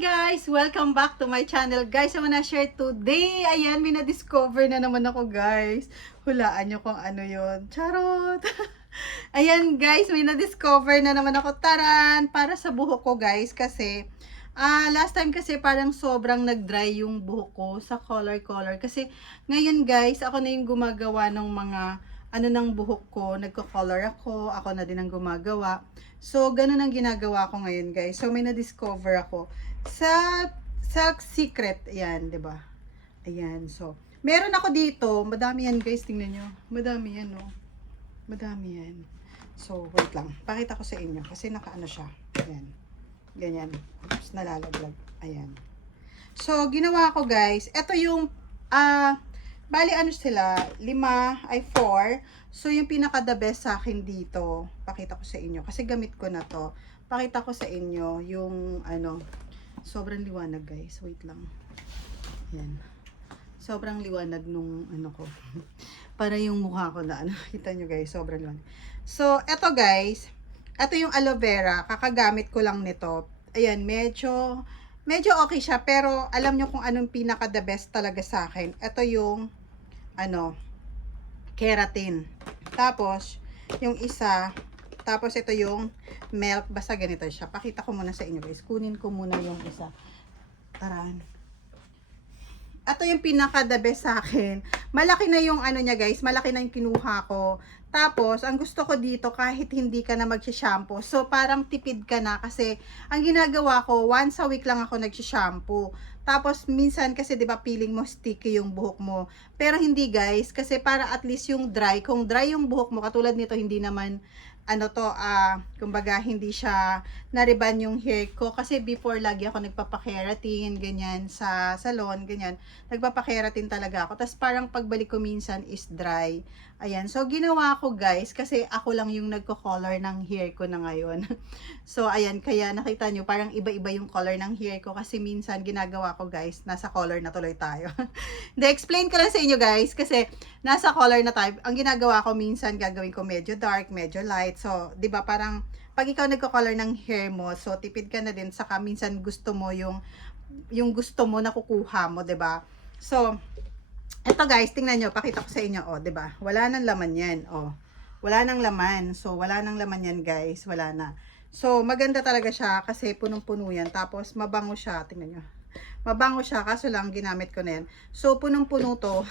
guys! Welcome back to my channel. Guys, I wanna share today. Ayan, may na-discover na naman ako guys. Hulaan nyo kung ano yon. Charot! Ayan guys, may na-discover na naman ako. Taran! Para sa buhok ko guys. Kasi, last time kasi parang sobrang nag-dry yung buhok ko sa color. Kasi ngayon guys, ako na yung gumagawa ng mga ng buhok ko, nagko-color ako na din ang gumagawa. So, ganun ang ginagawa ko ngayon, guys. So, may na-discover ako sa Silk Secret. Ayan, 'di ba? Ayan, so, meron ako dito. Madami yan, guys. Tingnan nyo. Madami yan, no? Madami yan. So, wait lang. Pakita ko sa inyo. Kasi nakaano siya. Ayan. Ganyan. Tapos nalalaglag. Ayan. So, ginawa ko, guys. Ito yung, bali ano sila, 4. So, yung pinaka the best sa akin dito, pakita ko sa inyo. Kasi gamit ko na to. Pakita ko sa inyo yung, sobrang liwanag guys. Wait lang. Yan. Sobrang liwanag nung, ko. Para yung mukha ko na, kita nyo guys, sobrang liwanag. So, eto guys, eto yung aloe vera. Kakagamit ko lang nito. Ayan, medyo okay siya. Pero, alam nyo kung anong pinaka the best talaga sa akin. Ito yung, keratin. Tapos, yung isa, tapos ito yung milk. Basta ganito siya. Pakita ko muna sa inyo guys. Kunin ko muna yung isa. Taran. Ito yung pinaka the best sa akin. Malaki na yung niya guys. Malaki na yung kinuha ko. Tapos, ang gusto ko dito, kahit hindi ka na mag-shampoo. So, parang tipid ka na. Kasi, ang ginagawa ko, once a week lang ako nag-shampoo. Tapos, minsan kasi, di ba, feeling mo sticky yung buhok mo. Pero, hindi guys. Kasi, para at least yung dry. Kung dry yung buhok mo, katulad nito, hindi naman, kumbaga, hindi siya nariban yung hair ko. Kasi, before, lagi ako nagpapakeratin, ganyan, sa salon, ganyan. Nagpapakeratin talaga ako. Tapos, parang pagbalik ko minsan is dry. Ayan. So, ginawa ko guys, kasi ako lang yung nagko-color ng hair ko na ngayon. So, ayan. Kaya nakita nyo, parang iba-iba yung color ng hair ko. Kasi minsan, ginagawa ko guys, nasa color na tuloy tayo. Hindi, explain ko lang sa inyo guys, kasi nasa color na tayo. Ang ginagawa ko minsan, gagawin ko medyo dark, medyo light. So, di ba parang, pag ikaw nagko-color ng hair mo, so tipid ka na din. Saka minsan gusto mo yung gusto mo na kukuha mo, di ba? So, eto guys, tingnan nyo, pakita ko sa inyo, oh, 'di ba? Wala nang laman 'yan, oh. Wala nang laman. So, wala nang laman 'yan, guys. Wala na. So, maganda talaga siya kasi punong-puno 'yan. Tapos mabango siya, tingnan nyo. Mabango siya kaso lang ginamit ko na 'yan. So, punong-puno 'to.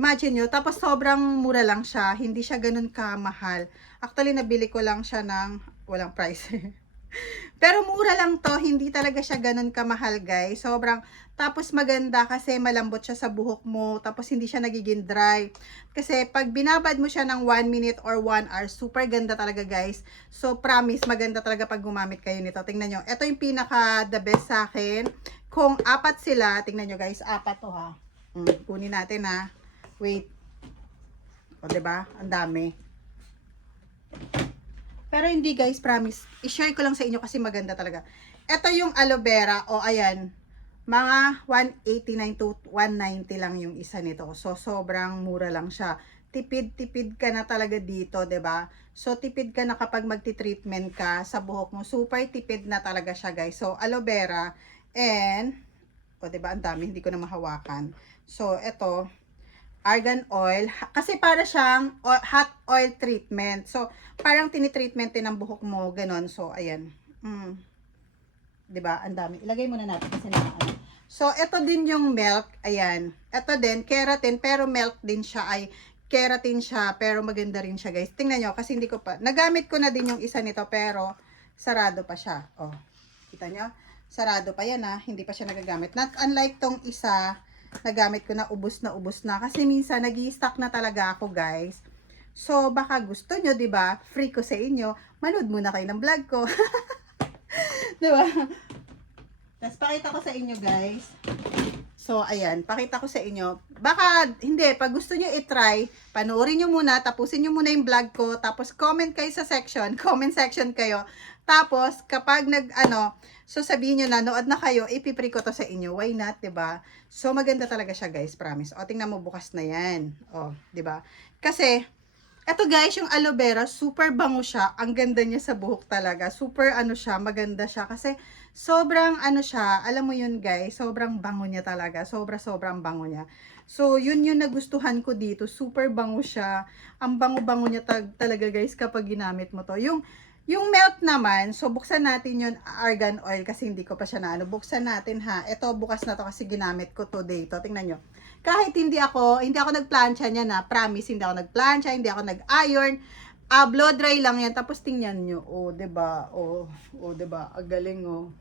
Imagine nyo, tapos sobrang mura lang siya. Hindi siya ganoon kamahal. Actually, nabili ko lang siya ng walang price. Pero mura lang to, hindi talaga siya ganun kamahal guys. Sobrang, tapos maganda kasi malambot siya sa buhok mo, tapos hindi siya nagiging dry. Kasi pag binabad mo siya ng 1 minute or 1 hour, super ganda talaga guys. So promise, maganda talaga pag gumamit kayo nito. Tingnan nyo, ito yung pinaka the best sa akin. Kung 4 sila, tingnan nyo guys, 4 to ha. Kunin natin ha. Wait. O diba? Ang dami. Pero hindi guys, promise. I-share ko lang sa inyo kasi maganda talaga. Ito yung aloe vera. O ayan. Mga 189 to 190 lang yung isa nito. So, sobrang mura lang siya. Tipid-tipid ka na talaga dito, 'di ba? So, tipid ka na kapag magti-treatment ka sa buhok mo. Super tipid na talaga siya guys. So, aloe vera. And, o 'di ba, ang dami. Hindi ko na mahawakan. So, ito argan oil. Kasi para siyang hot oil treatment. So, parang tinitreatment din ang buhok mo. Ganon. So, ayan. Diba? Ang dami. Ilagay muna natin kasi nakaano. So, ito din yung milk. Ayan. Ito din, keratin. Pero milk din siya. Ay, keratin siya. Pero maganda rin siya, guys. Tingnan nyo. Kasi hindi ko pa. Nagamit ko na din yung isa nito. Pero, sarado pa siya. Oh. Kita nyo? Sarado pa yan, ha. Hindi pa siya nagagamit. Not unlike tong isa, nagamit ko na, ubos na. Kasi minsan, nag-i-stock na talaga ako, guys. So, baka gusto nyo, 'di ba? Free ko sa inyo. Manood muna kayo ng vlog ko. 'Di ba? Tapos, pakita ko sa inyo, guys. So, ayan. Pakita ko sa inyo. Baka, hindi. Pag gusto nyo i-try, panoorin nyo muna. Tapusin nyo muna yung vlog ko. Tapos, comment kayo sa section. Comment section kayo. Tapos, kapag so sabihin nyo na, nood na kayo, ipipree ko to sa inyo. Why not, 'di ba? So, maganda talaga siya, guys. Promise. O, tingnan mo, bukas na yan. O, 'di ba? Kasi, Eto guys, yung aloe vera, super bango siya. Ang ganda niya sa buhok talaga. Super ano siya, maganda siya. Kasi sobrang ano siya, alam mo yun guys, sobrang bango niya talaga. Sobrang bango niya. So, yun yung nagustuhan ko dito. Super bango siya. Ang bango-bango niya talaga guys kapag ginamit mo to. Yung melt naman, so buksan natin yung argan oil kasi hindi ko pa siya naano. Buksan natin ha. Ito, bukas na to kasi ginamit ko today. To, tingnan nyo. Kahit hindi ako nagplancha niya na, promise, hindi ako nagplancha, hindi ako nag-iron, blow dry lang yan, tapos tingnan nyo, oh, 'di ba? Oh, 'di ba? Ang galing, oh.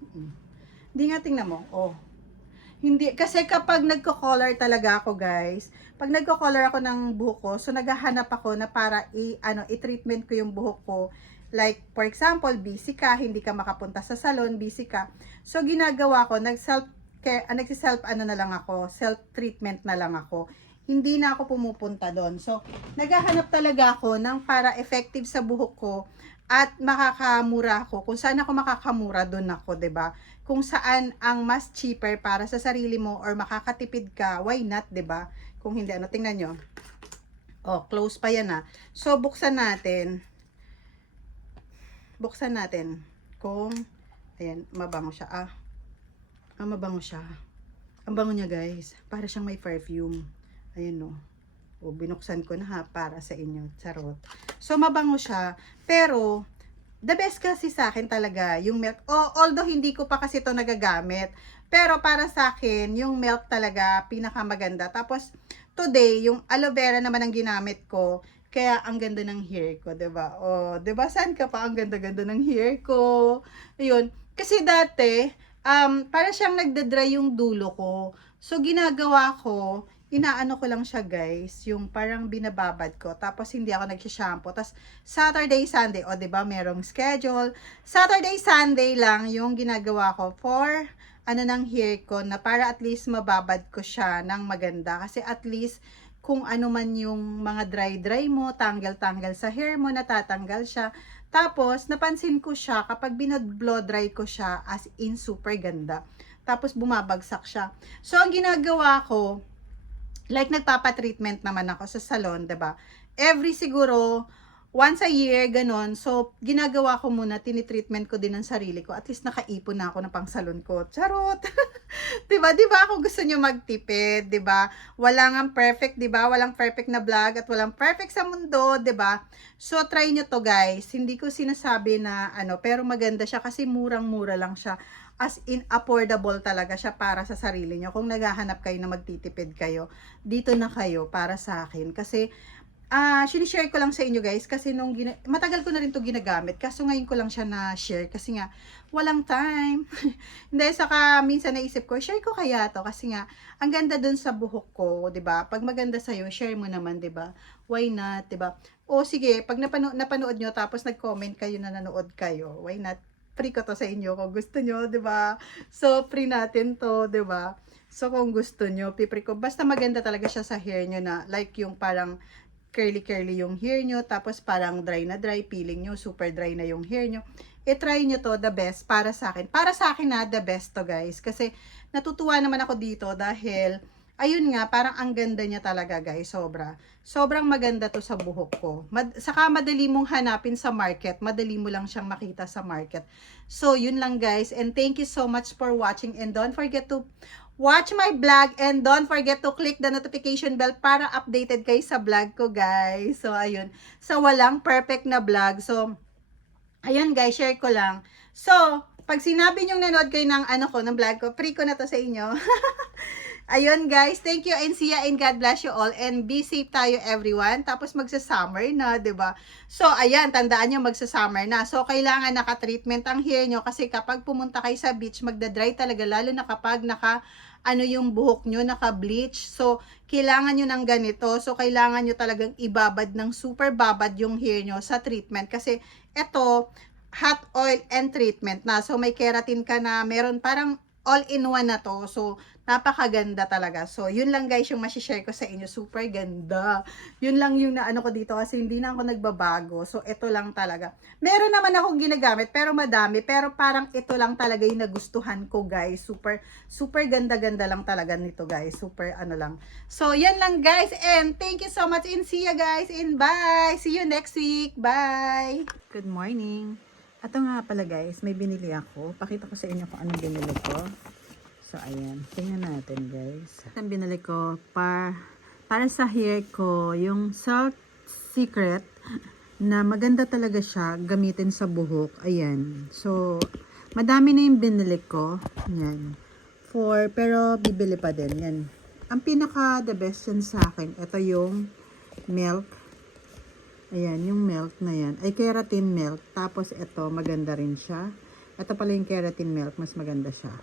Hindi nga tingnan mo, oh. Hindi, kasi kapag nagko-color talaga ako, guys, pag nagko-color ako ng buhok ko, so naghahanap ako na para i-treatment ko yung buhok ko. Like, for example, busy ka, hindi ka makapunta sa salon, busy ka. So, ginagawa ko, nagsi-self ano na lang ako, self-treatment na lang ako. Hindi na ako pumupunta doon. So, naghahanap talaga ako ng para effective sa buhok ko at makakamura ako. Kung saan ako makakamura, doon ako, 'di ba? Kung saan ang mas cheaper para sa sarili mo or makakatipid ka, why not, 'di ba? Kung hindi ano, tingnan nyo. Oh, close pa yan ah. So, buksan natin. Buksan natin. Kung, ayan, mabango siya. Mabango siya. Ang bango niya guys. Para siyang may perfume. Ayan no. O, binuksan ko na ha para sa inyo. Charot. So, mabango siya. Pero, the best kasi sa akin talaga, yung milk. Although hindi ko pa kasi ito nagagamit. Pero para sa akin, yung milk talaga, pinakamaganda. Tapos, today, yung aloe vera naman ang ginamit ko. Kaya, ang ganda ng hair ko, 'di ba? Oh, 'di ba? Saan ka pa? Ang ganda-ganda ng hair ko. Ayun. Kasi dati, para siyang nagda-dry yung dulo ko. So, ginagawa ko, inaano ko lang siya guys, yung parang binababad ko, tapos hindi ako nagsha-shampoo, tapos Saturday, Sunday, o 'di ba merong schedule, Saturday, Sunday lang yung ginagawa ko for ano ng hair ko, na para at least mababad ko siya ng maganda, kasi at least kung ano man yung mga dry mo, tanggal sa hair mo, natatanggal siya. Tapos napansin ko siya kapag blow dry ko siya, as in super ganda, tapos bumabagsak siya. So ang ginagawa ko, like nagpapa-treatment naman ako sa salon, 'di ba? Every siguro once a year ganon. So ginagawa ko muna, tinitreatment ko din ang sarili ko. At least nakaipon na ako ng pang-salon ko. Charot. 'Di ba? 'Di ba kung gusto niyo magtipid, 'di ba? Wala ngang perfect, 'di ba? Walang perfect na vlog at walang perfect sa mundo, 'di ba? So try niyo to, guys. Hindi ko sinasabi na ano, pero maganda siya kasi murang-mura lang siya. As in, affordable talaga siya para sa sarili nyo. Kung naghahanap kayo na magtitipid kayo, dito na kayo para sa akin. Kasi, sinishare ko lang sa inyo guys. Kasi matagal ko na rin to ginagamit. Kaso ngayon ko lang siya na-share. Kasi nga, walang time. Hindi, saka minsan naisip ko, share ko kaya to. Kasi nga, ang ganda dun sa buhok ko, 'di ba? Pag maganda sa'yo, share mo naman, 'di ba? Why not, 'di ba? O sige, pag napanood nyo, tapos nag-comment kayo na nanood kayo, why not? Free ko to sa inyo kung gusto nyo, 'di ba? So, free natin to, 'di ba? So, kung gusto nyo, pipre ko. Basta maganda talaga siya sa hair nyo, na like yung parang curly-curly yung hair nyo, tapos parang dry na dry, feeling nyo, super dry na yung hair nyo. I-try nyo to, the best, para sa akin. Para sa akin na, the best to guys. Kasi, natutuwa naman ako dito dahil, ayun nga, parang ang ganda niya talaga guys, sobra. Sobrang maganda to sa buhok ko. Saka madali mong hanapin sa market, madali mo lang siyang makita sa market. So, yun lang guys, and thank you so much for watching, and don't forget to watch my vlog, and don't forget to click the notification bell para updated kayo sa vlog ko guys. So, ayun. So, walang perfect na vlog. So, ayun guys, share ko lang. So, pag sinabi nyong nanood kayo ng ano ko, ng vlog ko, free ko na to sa inyo. Ayun guys, thank you and see ya, and God bless you all, and be safe tayo everyone. Tapos magsa-summer na, 'di ba? So ayan, tandaan niyo magsa-summer na. So kailangan naka-treatment ang hair nyo, kasi kapag pumunta kayo sa beach, magda-dry talaga, lalo na kapag ano yung buhok nyo, naka-bleach. So kailangan nyo ng ganito. So kailangan nyo talagang ibabad ng super babad yung hair nyo sa treatment, kasi eto hot oil and treatment na. So may keratin ka na, meron parang all-in-one na to. So, napakaganda talaga. So, yun lang guys yung masishare ko sa inyo. Super ganda. Yun lang yung naano ko dito kasi hindi na ako nagbabago. So, ito lang talaga. Meron naman akong ginagamit pero madami. Pero parang ito lang talaga yung nagustuhan ko guys. Super, super ganda-ganda lang talaga nito guys. Super ano lang. So, yan lang guys. And thank you so much. And see you guys. And bye. See you next week. Bye. Good morning. Ito nga pala guys, may binili ako. Pakita ko sa inyo kung anong binili ko. So, ayan. Tingnan natin guys. Ang binili ko para sa hair ko, yung Salt Secret na maganda talaga siya gamitin sa buhok. Ayan. So, madami na yung binili ko. Ayan. Pero bibili pa din. Yan. Ang pinaka the best yan sa akin, ito yung milk. Ayan, yung milk na yan. Ay, keratin milk. Tapos, ito, maganda rin siya. Ito pala yung keratin milk. Mas maganda siya.